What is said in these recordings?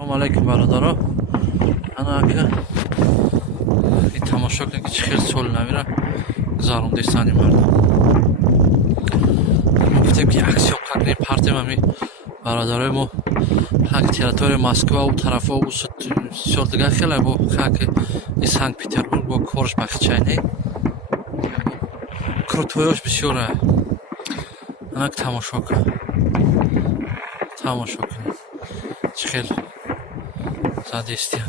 Салом алейкум бародаро. Ана ака и тамошо кунед ки чӣ хел соли навира гузаронда сани мардум. Мо гуфтем ки аксиё қадри партем ами бародарои мо ҳак территорияи Москва у тарафо у сёл дига хеле бо ҳак и Санкт-Петербург бо корш бахчай не. Крутоёш бисёр а. Ана тамошо кун. Тамошо кун. Чӣ хел задистия.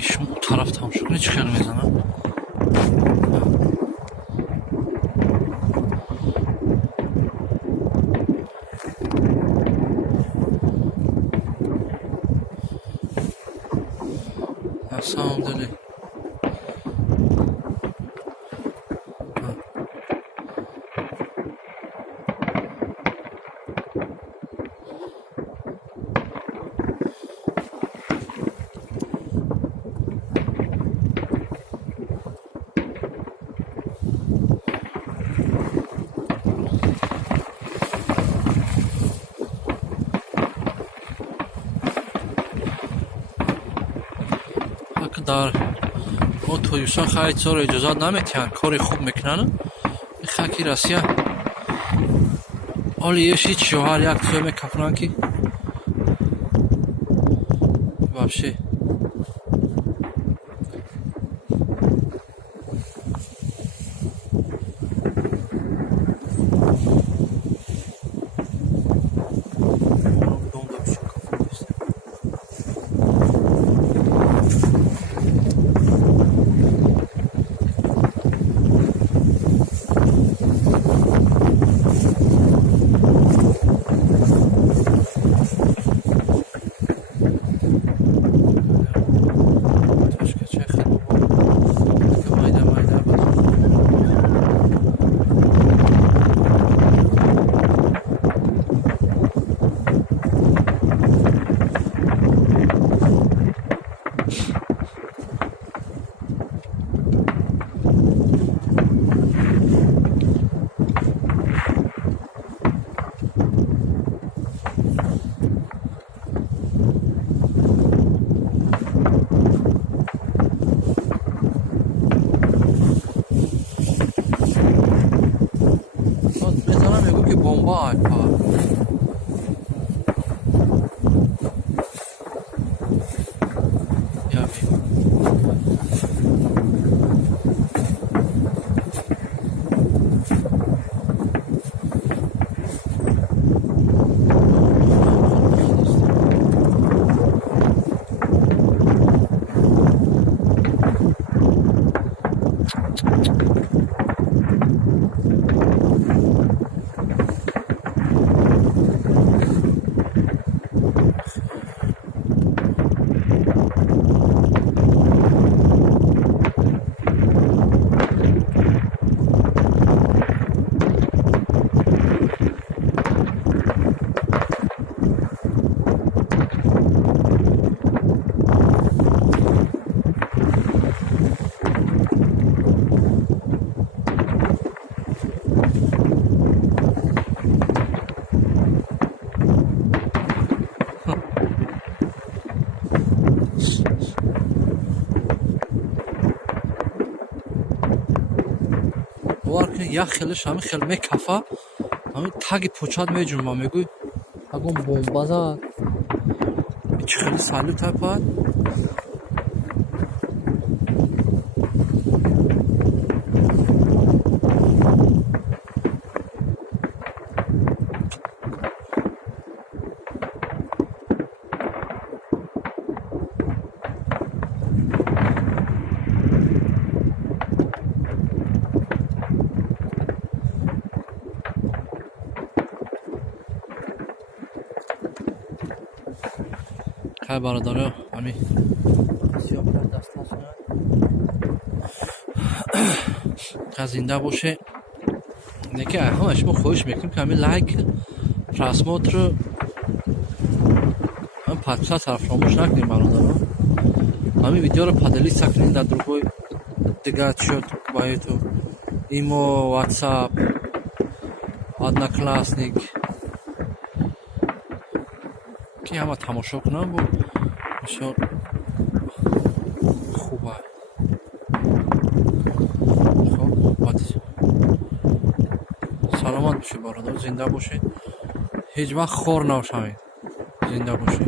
Шумо тараф тамошо кунед чӣ хел мезанад. На самом деле дар отоюса хайцоро иҷозат наметиҳанд, кори хуб мекунанд. И хаки Россия оли еши чоҳар як тӯё мекафонанд ки вообще мезанам мегӯ ки бомба айпа. бовар кунед як хелаш ҳамин хел мекафа, ҳамин таги почат меҷунба, мегӯй ягон бомба зад. Чӣ хели салют айпад. хай бародаро ҳами сиёҳкар дастасона зинда боше. Деки ҳама шумо хоҳиш мекунем ки ҳамин лайк просмотр هم پس طرف فراموش نکنیم برادران. همین ویدیو رو پادلیست کنید در другой دیگر شد باید ایمو، واتساپ، одноклассник که همه تماشا کنم بود بسیار خوبه. خب باید سلامت باشید برادر، زنده باشید، هیچ وقت خور نشوید، زنده باشید.